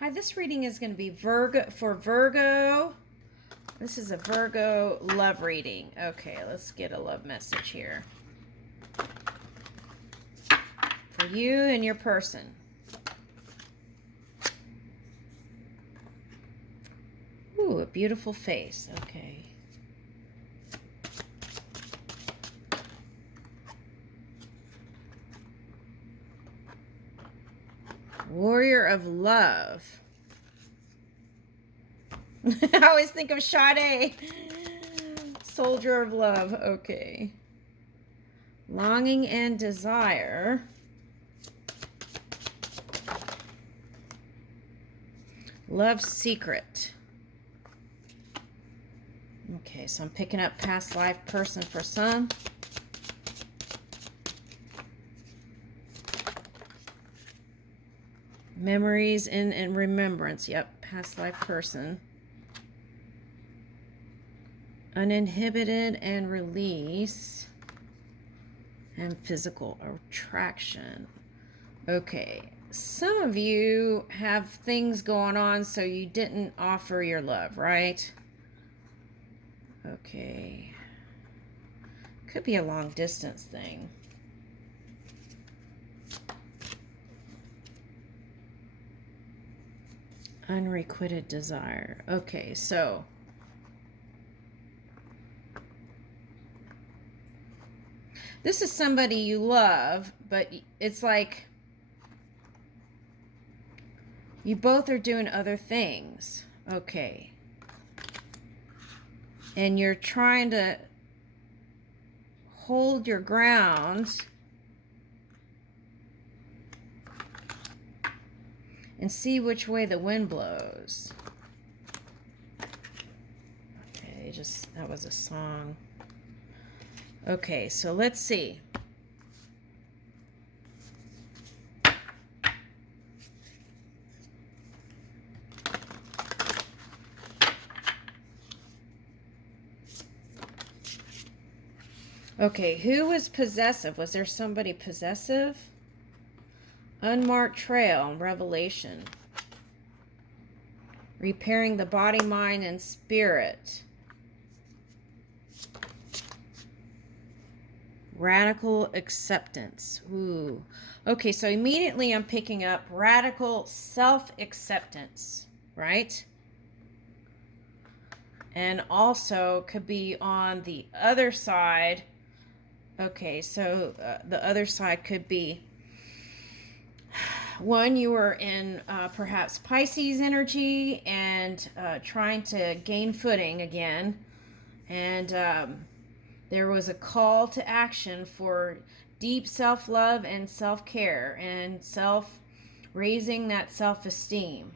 Hi, this reading is going to be Virgo. This is a Virgo love reading. Okay, let's get a love message here. For you and your person. Ooh, a beautiful face. Okay. Warrior of Love. I always think of Sade. Soldier of Love. Okay. Longing and Desire. Love Secret. Okay, so I'm picking up past life person for some. Memories and remembrance. Yep, past life person. Uninhibited and release. And physical attraction. Okay, some of you have things going on so you didn't offer your love, right? Okay. Could be a long distance thing. Unrequited desire. Okay, so this is somebody you love, but it's like you both are doing other things. Okay. And you're trying to hold your ground and see which way the wind blows. Okay, that was a song. Okay, so let's see. Okay, who was possessive? Was there somebody possessive? Unmarked trail, revelation. Repairing the body, mind, and spirit. Radical acceptance. Ooh. Okay, so immediately I'm picking up radical self-acceptance, right? And also could be on the other side. Okay, so the other side could be one, you were in perhaps Pisces energy and trying to gain footing again. And there was a call to action for deep self-love and self-care and raising that self-esteem.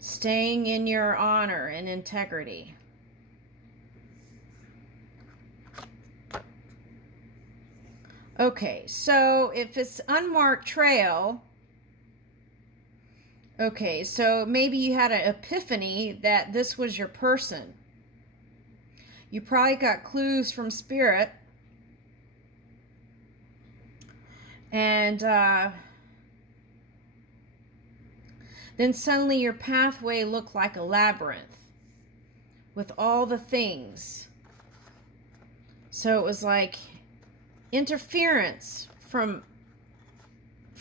Staying in your honor and integrity. Okay, so if it's unmarked trail, okay, so maybe you had an epiphany that this was your person. You probably got clues from spirit. And then suddenly your pathway looked like a labyrinth with all the things. So it was like interference from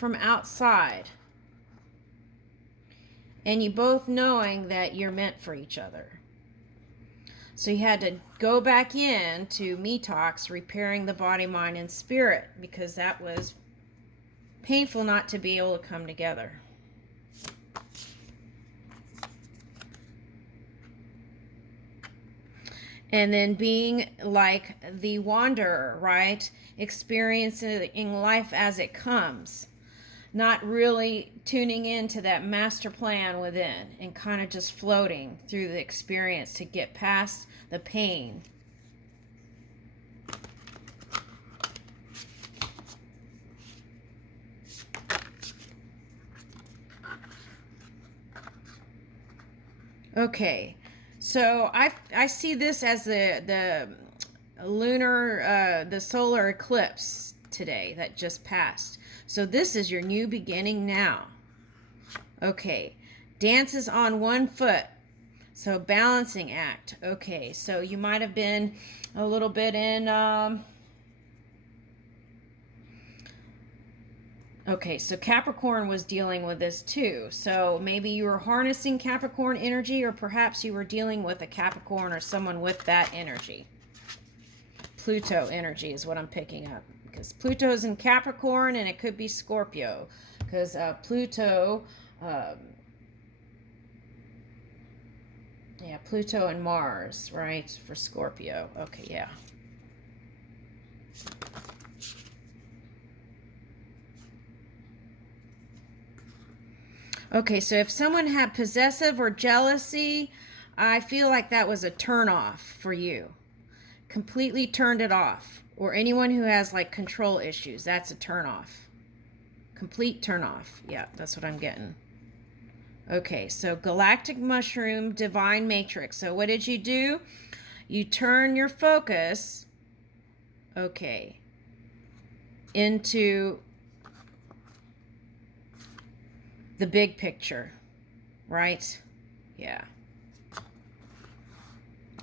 outside. And you both knowing that you're meant for each other. So you had to go back in to Me Talks, repairing the body, mind, and spirit, because that was painful not to be able to come together. And then being like the wanderer, right? Experiencing life as it comes. Not really tuning into that master plan within and kind of just floating through the experience to get past the pain. Okay, so I see this as the lunar, the solar eclipse today that just passed. So this is your new beginning now. Okay. Dances on one foot. So balancing act. Okay, so you might have been a little bit in okay, so Capricorn was dealing with this too. So maybe you were harnessing Capricorn energy, or perhaps you were dealing with a Capricorn or someone with that energy. Pluto energy is what I'm picking up, because Pluto's in Capricorn, and it could be Scorpio, because Pluto, yeah, Pluto and Mars, right, for Scorpio. Okay, yeah. Okay, so if someone had possessive or jealousy, I feel like that was a turn off for you. Completely turned it off. Or anyone who has like control issues, that's a turn off. Complete turn off. Yeah, that's what I'm getting. Okay, so galactic mushroom, divine matrix. So what did you do? You turn your focus, okay, into the big picture, right? Yeah.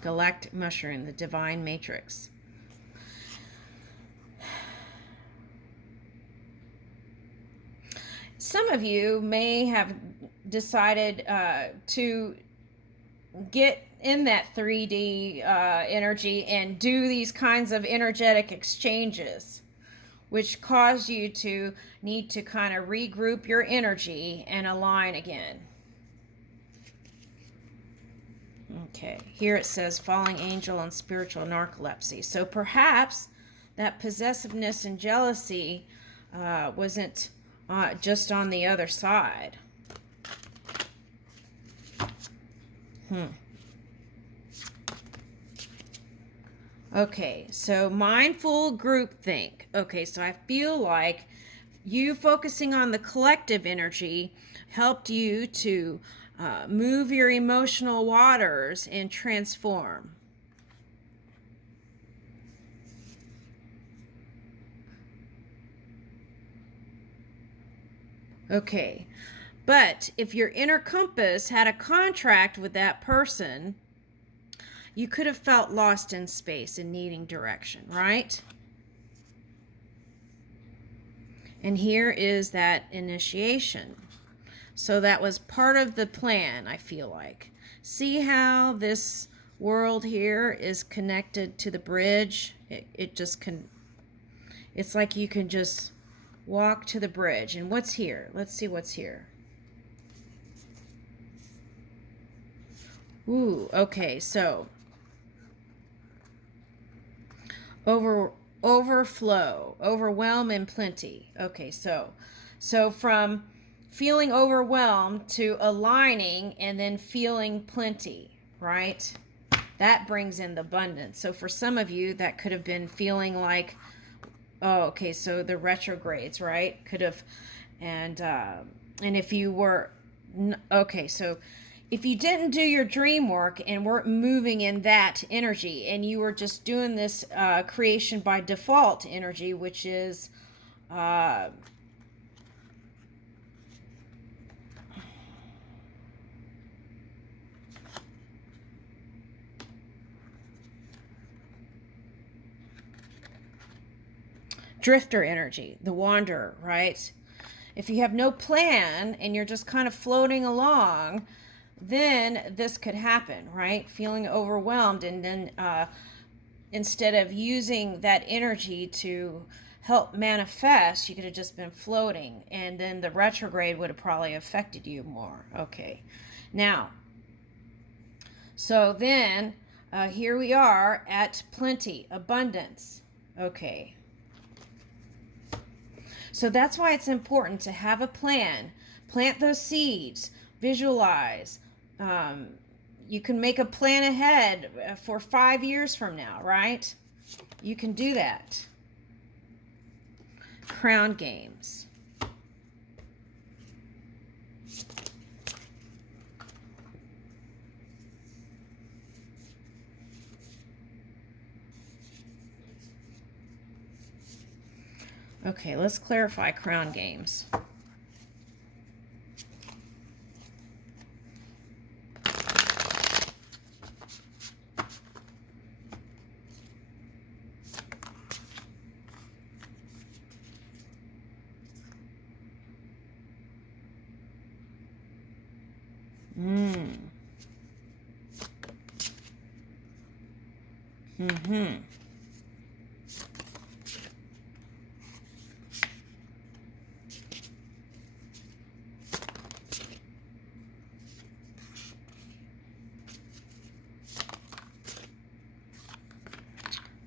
Galactic mushroom, the divine matrix. Some of you may have decided to get in that 3D energy and do these kinds of energetic exchanges, which cause you to need to kind of regroup your energy and align again. Okay, here it says falling angel and spiritual narcolepsy. So perhaps that possessiveness and jealousy wasn't just on the other side. Okay, so mindful groupthink. Okay, so I feel like you focusing on the collective energy helped you to move your emotional waters and transform. Okay, but if your inner compass had a contract with that person, you could have felt lost in space and needing direction, right? And here is that initiation. So that was part of the plan, I feel like. See how this world here is connected to the bridge? It just can, it's like you can just walk to the bridge. And what's here? Let's see what's here. Ooh, okay, so overflow, overwhelm, and plenty. Okay, so from feeling overwhelmed to aligning and then feeling plenty, right? That brings in the abundance. So for some of you, that could have been feeling like, oh, okay, so the retrogrades, right? Could have, and if you were, okay, so if you didn't do your dream work and weren't moving in that energy, and you were just doing this creation by default energy, which is drifter energy, the wanderer, right? If you have no plan and you're just kind of floating along, then this could happen, right? Feeling overwhelmed, and then instead of using that energy to help manifest, you could have just been floating, and then the retrograde would have probably affected you more. Okay, now, so then here we are at plenty, abundance. Okay, so that's why it's important to have a plan. Plant those seeds, visualize. You can make a plan ahead for 5 years from now, right? You can do that. Crown games. Okay, let's clarify crown games. Mm. Mm-hmm.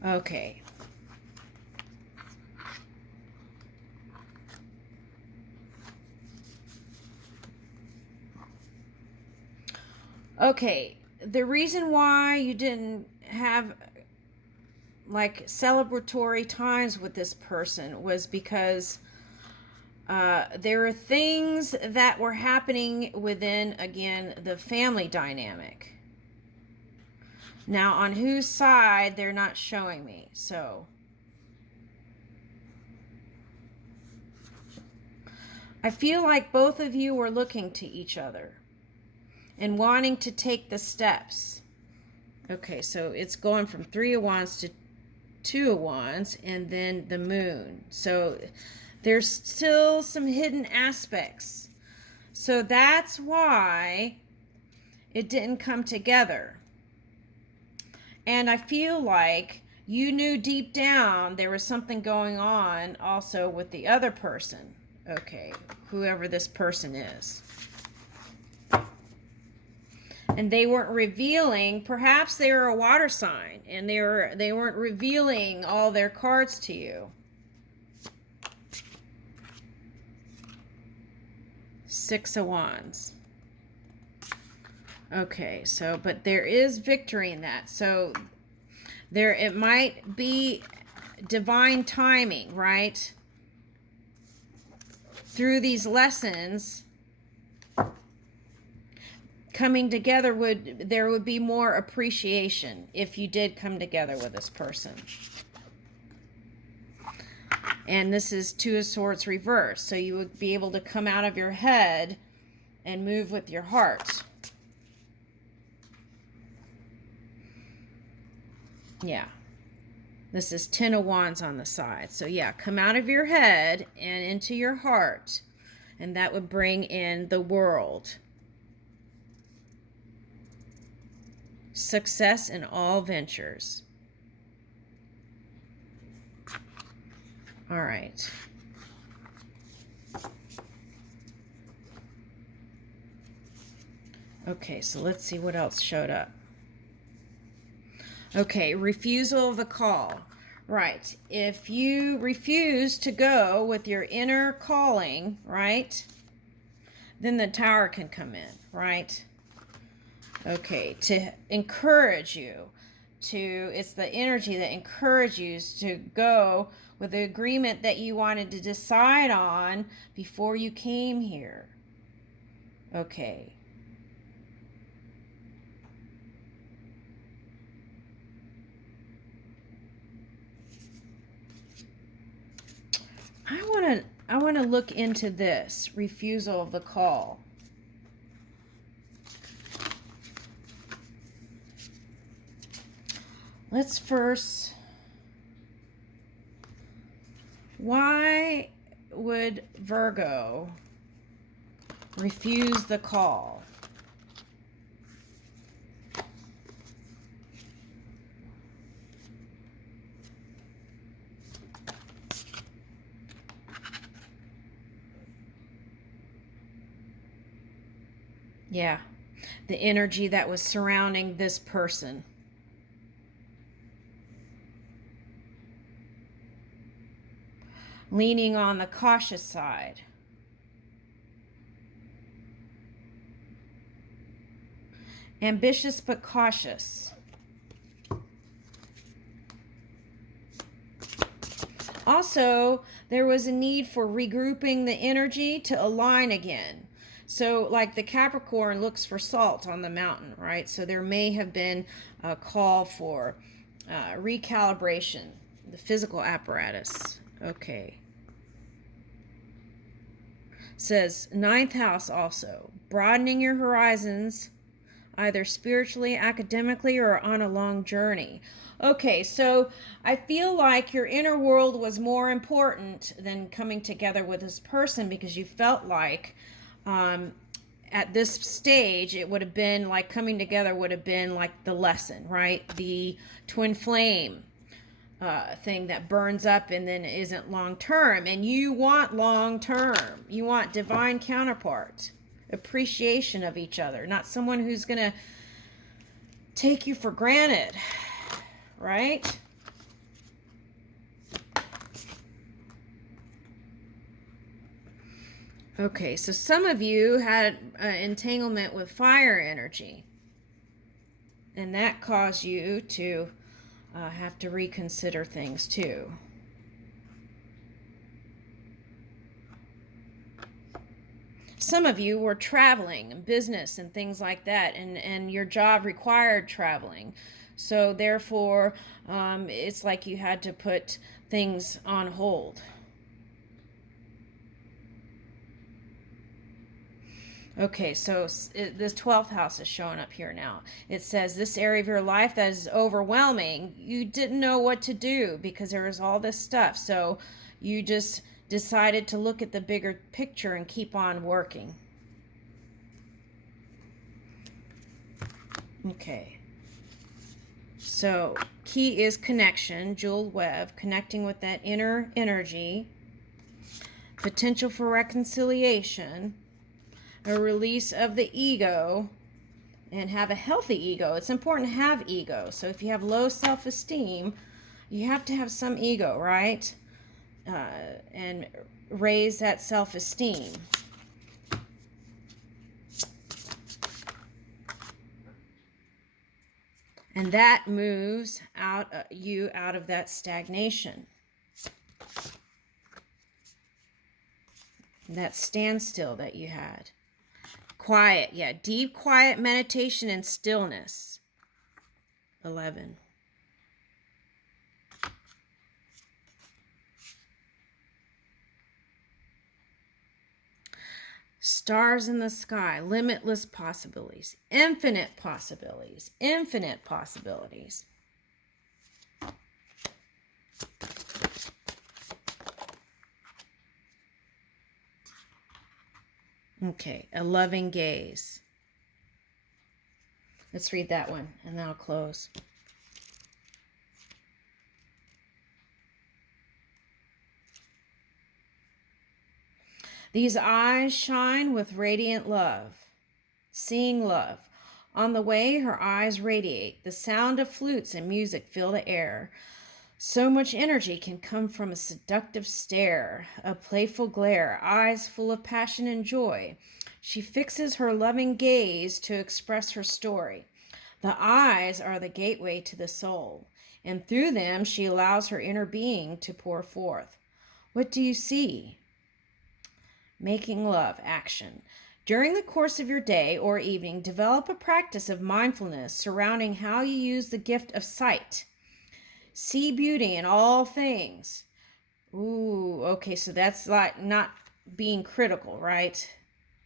Okay. Okay. The reason why you didn't have like celebratory times with this person was because there are things that were happening within, again, the family dynamic. Now, on whose side, they're not showing me. So, I feel like both of you are looking to each other and wanting to take the steps. Okay, so it's going from 3 of Wands to 2 of Wands and then the Moon. So, there's still some hidden aspects. So, that's why it didn't come together. And I feel like you knew deep down there was something going on also with the other person. Okay, whoever this person is. And they weren't revealing, perhaps they were a water sign and they weren't revealing all their cards to you. 6 of Wands. Okay, so, but there is victory in that. So it might be divine timing, right? Through these lessons coming together, there would be more appreciation if you did come together with this person. And this is 2 of Swords reversed. So you would be able to come out of your head and move with your heart. Yeah. This is 10 of Wands on the side. So yeah, come out of your head and into your heart. And that would bring in the World. Success in all ventures. All right. Okay, so let's see what else showed up. Okay, refusal of the call. Right. If you refuse to go with your inner calling, right, then the Tower can come in, right? Okay, to encourage you it's the energy that encourages you to go with the agreement that you wanted to decide on before you came here. Okay. I want to look into this refusal of the call. Let's first, why would Virgo refuse the call? Yeah, the energy that was surrounding this person. Leaning on the cautious side. Ambitious but cautious. Also, there was a need for regrouping the energy to align again. So, like the Capricorn looks for salt on the mountain, right? So there may have been a call for recalibration, the physical apparatus. Okay. Says 9th house also, broadening your horizons, either spiritually, academically, or on a long journey. Okay, so I feel like your inner world was more important than coming together with this person because you felt like at this stage, it would have been like coming together would have been like the lesson, right? The twin flame thing that burns up and then isn't long term. And you want long term. You want divine counterpart, appreciation of each other, not someone who's going to take you for granted, right? Okay, so some of you had entanglement with fire energy, and that caused you to have to reconsider things too. Some of you were traveling and business and things like that, and your job required traveling. So therefore, it's like you had to put things on hold. Okay, so this 12th house is showing up here now. It says this area of your life that is overwhelming. You didn't know what to do because there was all this stuff. So you just decided to look at the bigger picture and keep on working. Okay. So key is connection, jeweled web, connecting with that inner energy, potential for reconciliation, a release of the ego, and have a healthy ego. It's important to have ego. So if you have low self-esteem, you have to have some ego, right? And raise that self-esteem. And that moves you out of that stagnation. That standstill that you had. Quiet, yeah, deep quiet meditation and stillness. 11. Stars in the sky, limitless possibilities, infinite possibilities, infinite possibilities. Okay, a loving gaze. Let's read that one and then I'll close. These eyes shine with radiant love, seeing love. On the way, her eyes radiate. The sound of flutes and music fill the air. So much energy can come from a seductive stare, a playful glare, eyes full of passion and joy. She fixes her loving gaze to express her story. The eyes are the gateway to the soul, and through them she allows her inner being to pour forth. What do you see? Making love action. During the course of your day or evening, develop a practice of mindfulness surrounding how you use the gift of sight. See beauty in all things. Ooh, okay, so that's like not being critical, right?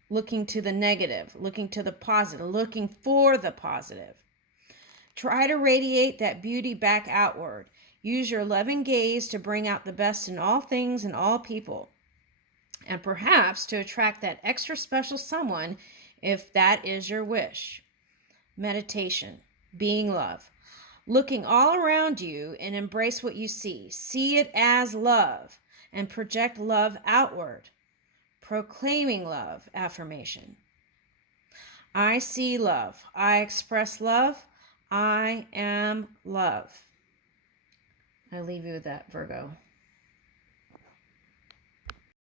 Looking to the negative, looking to the positive, looking for the positive. Try to radiate that beauty back outward. Use your loving gaze to bring out the best in all things and all people, and perhaps to attract that extra special someone if that is your wish. Meditation, being love. Looking all around you and embrace what you see. See it as love and project love outward. Proclaiming love, affirmation. I see love. I express love. I am love. I leave you with that, Virgo.